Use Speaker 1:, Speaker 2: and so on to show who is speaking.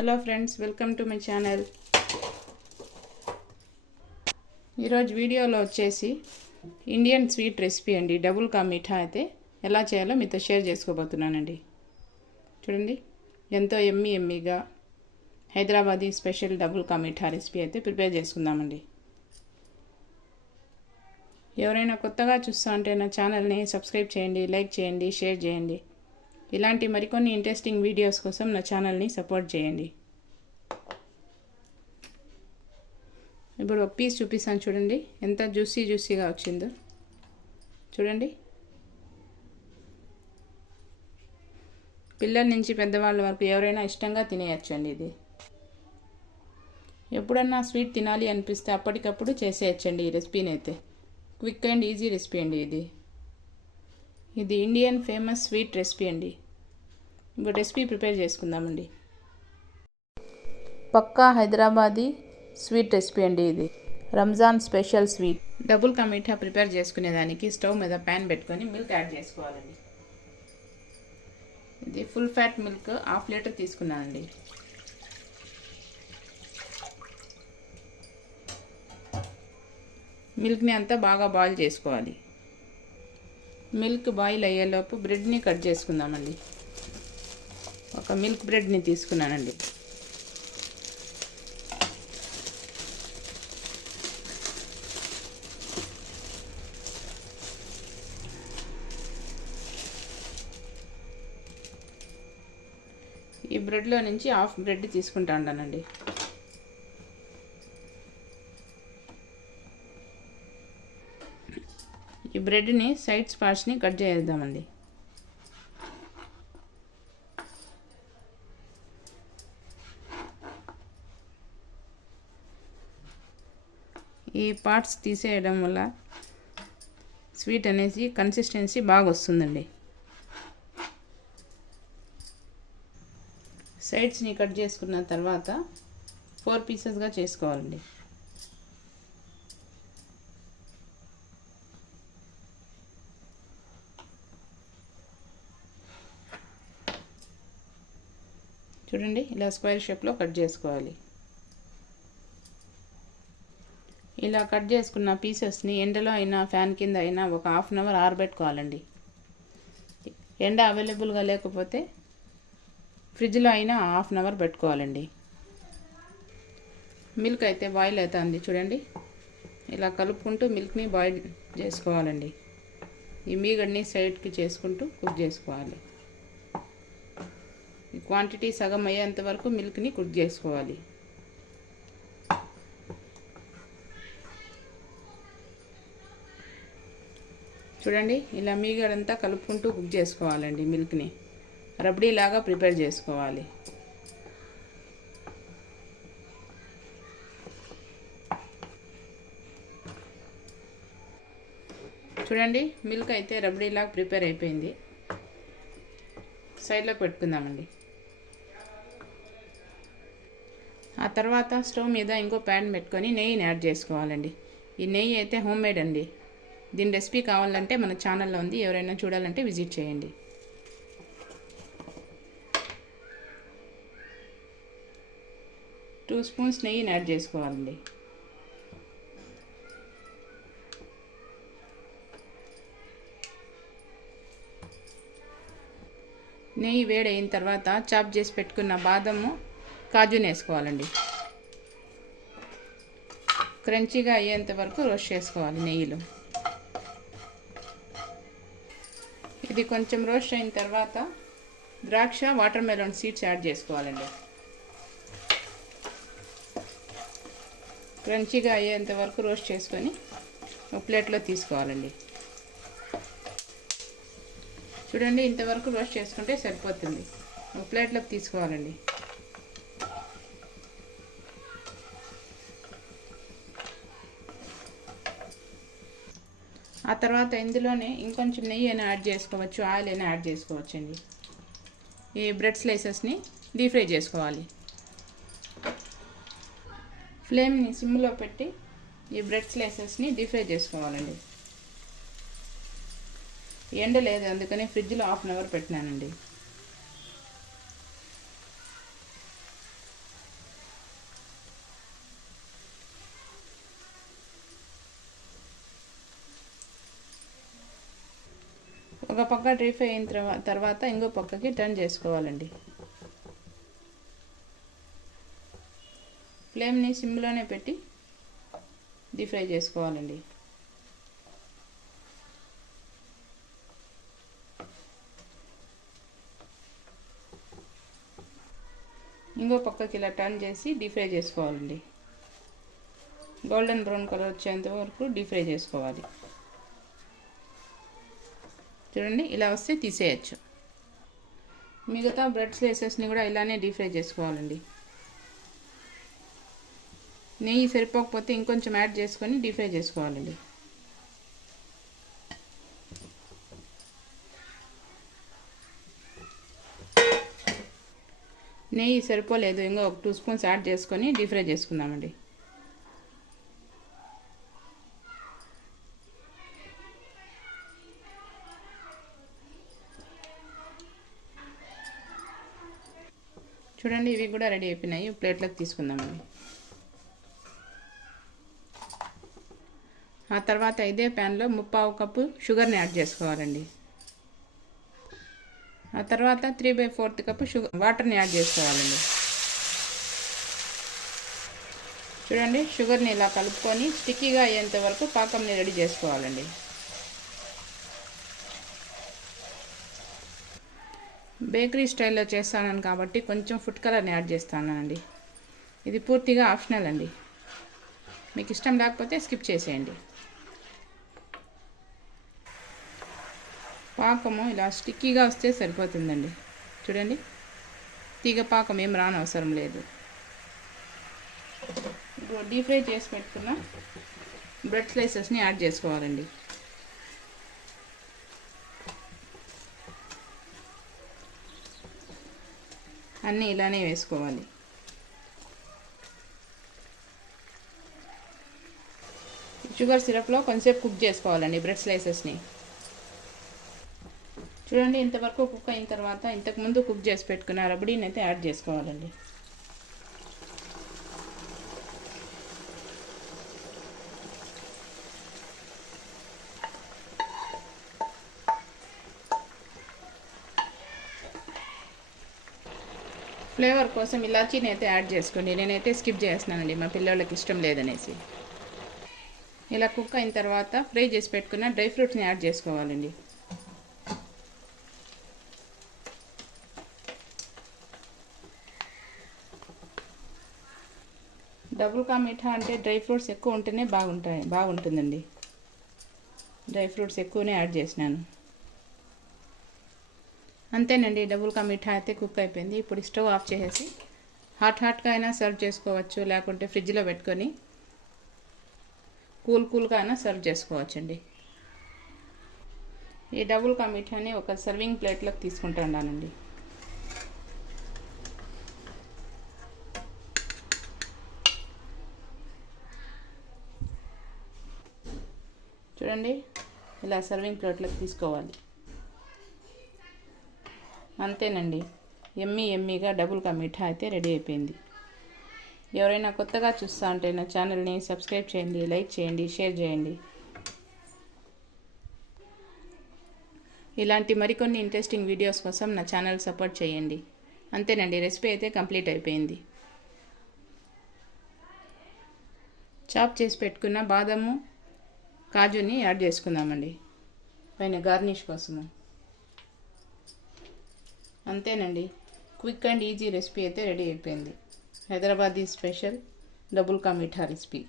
Speaker 1: Hello friends welcome to my channel ఈరోజు వీడియోలో వచ్చేసి ఇండియన్ స్వీట్ రెసిపీ అండి. డబుల్ కా మీఠా అయితే ఎలా చేయాలో మీతో షేర్ చేసుకోబోతున్నానండి. చూడండి ఎంతో ఎమ్మి ఎమ్మిగా Hyderabadi special double ka meetha recipe అయితే ప్రిపేర్ చేసుకుందామండి. ఎవరైనా కొత్తగా చూస్తూ ఉంటే నా ఛానల్ని సబ్స్క్రైబ్ చేయండి లైక్ చేయండి షేర్ చేయండి. ఇలాంటి మరికొన్ని ఇంట్రెస్టింగ్ వీడియోస్ కోసం నా ఛానల్ని సపోర్ట్ చేయండి. ఇప్పుడు ఒక పీస్ చూపిస్తాను చూడండి. ఎంత జ్యూసీ జ్యూసీగా వచ్చిందో. చూడండి. పిల్లల నుంచి పెద్దవాళ్ళ వరకు ఎవరైనా ఇష్టంగా తినేయచ్చండి ఇది. ఎప్పుడన్నా స్వీట్ తినాలి అనిపిస్తే అప్పటికప్పుడు చేసేయచ్చండి ఈ రెసిపీని అయితే క్విక్ అండ్ ఈజీ రెసిపీ అండి ఇది. ఇది ఇండియన్ ఫేమస్ స్వీట్ రెసిపీ అండి. ఇప్పుడు రెసిపీ ప్రిపేర్ చేసుకుందామండి. పక్కా హైదరాబాదీ స్వీట్ రెసిపీ అండి ఇది. Ramzan special sweet. Double ka meetha prepare చేసుకునేదానికి stove మీద ప్యాన్ పెట్టుకొని మిల్క్ యాడ్ చేసుకోవాలండి. ఇది full fat milk half litre తీసుకున్నానండి. మిల్క్ని అంతా బాగా బాయిల్ చేసుకోవాలి. మిల్క్ బాయిల్ అయ్యేలోపు బ్రెడ్ని కట్ చేసుకుందామండి. ఒక మిల్క్ బ్రెడ్ని తీసుకున్నానండి. ఈ బ్రెడ్లో నుంచి హాఫ్ బ్రెడ్ తీసుకుంటా ఉంటానండి ఈ బ్రెడ్ని సైడ్స్ పార్ట్స్ని కట్ చేద్దామండి. ఈ పార్ట్స్ తీసేయడం వల్ల స్వీట్ అనేసి కన్సిస్టెన్సీ బాగా వస్తుందండి. సైడ్స్ని కట్ చేసుకున్న తర్వాత ఫోర్ పీసెస్గా చేసుకోవాలండి. చూడండి ఇలా స్క్వేర్ షేప్లో కట్ చేసుకోవాలి. ఇలా కట్ చేసుకున్న పీసెస్ని ఎండలో అయినా ఫ్యాన్ కింద అయినా ఒక హాఫ్ అన్ అవర్ ఆరబెట్టుకోవాలండి. ఎండ అవైలబుల్గా లేకపోతే ఫ్రిడ్జ్లో అయినా హాఫ్ అన్ అవర్ పెట్టుకోవాలండి. మిల్క్ అయితే బాయిల్ అవుతుంది చూడండి. ఇలా కలుపుకుంటూ మిల్క్ని బాయిల్ చేసుకోవాలండి. ఈ మీగడ్ని సైడ్కి చేసుకుంటూ కుక్ చేసుకోవాలి. క్వాంటిటీ సగం అయ్యేంత వరకు మిల్క్ని కుక్ చేసుకోవాలి. చూడండి ఇలా మీగడంతా కలుపుకుంటూ కుక్ చేసుకోవాలండి మిల్క్ని రబడీలాగా ప్రిపేర్ చేసుకోవాలి. చూడండి మిల్క్ అయితే రబడీలాగా ప్రిపేర్ అయిపోయింది. సైడ్లో పెట్టుకుందామండి. ఆ తర్వాత స్టవ్ మీద ఇంకో ప్యాన్ పెట్టుకొని నెయ్యిని యాడ్ చేసుకోవాలండి. ఈ నెయ్యి అయితే హోమ్ మేడ్ అండి. దీని రెసిపీ కావాలంటే మన ఛానల్లో ఉంది. ఎవరైనా చూడాలంటే విజిట్ చేయండి. టూ స్పూన్స్ నెయ్యిని యాడ్ చేసుకోవాలండి. నెయ్యి వేడైన తర్వాత చాప్ చేసి పెట్టుకున్న బాదము కాజుని వేసుకోవాలండి. క్రంచీగా అయ్యేంత వరకు రోస్ట్ చేసుకోవాలి నెయ్యిలో. ఇది కొంచెం రోస్ట్ అయిన తర్వాత ద్రాక్ష వాటర్ మెలన్ సీడ్స్ యాడ్ చేసుకోవాలండి. క్రంచీగా అయ్యేంత వరకు రోస్ట్ చేసుకొని ఒక ప్లేట్లో తీసుకోవాలండి. చూడండి ఇంతవరకు రోస్ట్ చేసుకుంటే సరిపోతుంది. ఒక ప్లేట్లోకి తీసుకోవాలండి. తర్వాత ఇందులోనే ఇంకొంచెం నెయ్యి అయినా యాడ్ చేసుకోవచ్చు ఆయిల్ అయినా యాడ్ చేసుకోవచ్చు అండి ఈ బ్రెడ్ స్లైసెస్ని డీప్ ఫ్రై చేసుకోవాలి. ఫ్లేమ్ని సిమ్లో పెట్టి ఈ బ్రెడ్ స్లైసెస్ని డీప్ ఫ్రై చేసుకోవాలండి. ఎండ లేదు అందుకని ఫ్రిడ్జ్లో హాఫ్ అన్ అవర్ పెట్టినానండి. ఒక పక్క డ్రీ ఫ్రై అయిన తర్వాత ఇంకో పక్కకి టర్న్ చేసుకోవాలండి. ఫ్లేమ్ని సిమ్లోనే పెట్టి డీప్ ఫ్రై చేసుకోవాలండి. ఇంకో పక్కకి ఇలా టర్న్ చేసి డీప్ ఫ్రై చేసుకోవాలండి. గోల్డెన్ బ్రౌన్ కలర్ వచ్చేంత వరకు డీప్ ఫ్రై చేసుకోవాలి. చూడండి ఇలా వస్తే తీసేయచ్చు. మిగతా బ్రెడ్ స్లైసెస్ని కూడా ఇలానే డీప్ ఫ్రై చేసుకోవాలండి. నెయ్యి సరిపోకపోతే ఇంకొంచెం యాడ్ చేసుకొని డీప్ ఫ్రై చేసుకోవాలండి. నెయ్యి సరిపోలేదు ఇంకా ఒక టూ స్పూన్స్ యాడ్ చేసుకొని డీప్ ఫ్రై చేసుకుందామండి. చూడండి ఇవి కూడా రెడీ అయిపోయినాయి. ప్లేట్లకు తీసుకుందామండి ఆ తర్వాత ఇదే ప్యాన్లో ముప్పావు కప్పు షుగర్ని యాడ్ చేసుకోవాలండి. ఆ తర్వాత three by fourth cup sugar వాటర్ని యాడ్ చేసుకోవాలండి. చూడండి షుగర్ని ఇలా కలుపుకొని స్టిక్కీగా అయ్యేంత వరకు పాకంని రెడీ చేసుకోవాలండి. బేకరీ స్టైల్లో చేస్తాను కాబట్టి కొంచెం ఫుడ్ కలర్ని యాడ్ చేస్తానండి. ఇది పూర్తిగా ఆప్షనల్ అండి. మీకు ఇష్టం లేకపోతే స్కిప్ చేసేయండి. పాకము ఇలా స్టిక్కీగా వస్తే సరిపోతుందండి. చూడండి. తీగ పాకం ఏం రానవసరం లేదు. ఇప్పుడు డీప్ ఫ్రై చేసి పెట్టుకున్న బ్రెడ్ స్లైసెస్ని యాడ్ చేసుకోవాలండి. అన్నీ ఇలానే వేసుకోవాలి. షుగర్ సిరప్లో కొంచెంసేపు కుక్ చేసుకోవాలండి బ్రెడ్ స్లైసెస్ని. చూడండి ఇంతవరకు కుక్ అయిన తర్వాత ఇంతకుముందు కుక్ చేసి పెట్టుకున్న రబడీని అయితే యాడ్ చేసుకోవాలండి. ఫ్లేవర్ కోసం ఇలాచీని అయితే యాడ్ చేసుకోండి. నేనైతే స్కిప్ చేస్తున్నానండి. మా పిల్లలకి ఇష్టం లేదనేసి. ఇలా కుక్ అయిన తర్వాత ఫ్రై చేసి పెట్టుకున్న డ్రై ఫ్రూట్స్ని యాడ్ చేసుకోవాలండి. డబుల్ కా మిఠా అంటే డ్రై ఫ్రూట్స్ ఎక్కువ ఉంటేనే బాగుంటాయి బాగుంటుందండి. డ్రై ఫ్రూట్స్ ఎక్కువనే యాడ్ చేసినాను. అంతేనండి డబుల్ కా మీఠా అయితే కుక్ అయిపోయింది. ఇప్పుడు స్టవ్ ఆఫ్ చేసేసి హాట్ హాట్గా అయినా సర్వ్ చేసుకోవచ్చు లేకుంటే ఫ్రిడ్జ్లో పెట్టుకొని కూల్ కూల్గా అయినా సర్వ్ చేసుకోవచ్చండి. ఈ డబుల్ కా మీఠాని ఒక సర్వింగ్ ప్లేట్లోకి తీసుకుంటానండి. చూడండి ఇలా సర్వింగ్ ప్లేట్లోకి తీసుకోవాలి. అంతేనండి. ఎమ్మీ ఎమ్మీగా డబుల్గా మిఠా మీఠా అయితే రెడీ అయిపోయింది. ఎవరైనా కొత్తగా చూస్తా ఉంటే నా ఛానల్ని సబ్స్క్రైబ్ చేయండి లైక్ చేయండి షేర్ చేయండి. ఇలాంటి మరికొన్ని ఇంట్రెస్టింగ్ వీడియోస్ కోసం నా ఛానల్ సపోర్ట్ చేయండి. అంతేనండి రెసిపీ అయితే కంప్లీట్ అయిపోయింది. చాప్ చేసి పెట్టుకున్న బాదము కాజుని యాడ్ చేసుకుందామండి. పైన గార్నిష్ కోసము. అంతేనండి. క్విక్ అండ్ ఈజీ రెసిపీ అయితే రెడీ అయిపోయింది. Hyderabadi special double ka meetha recipe.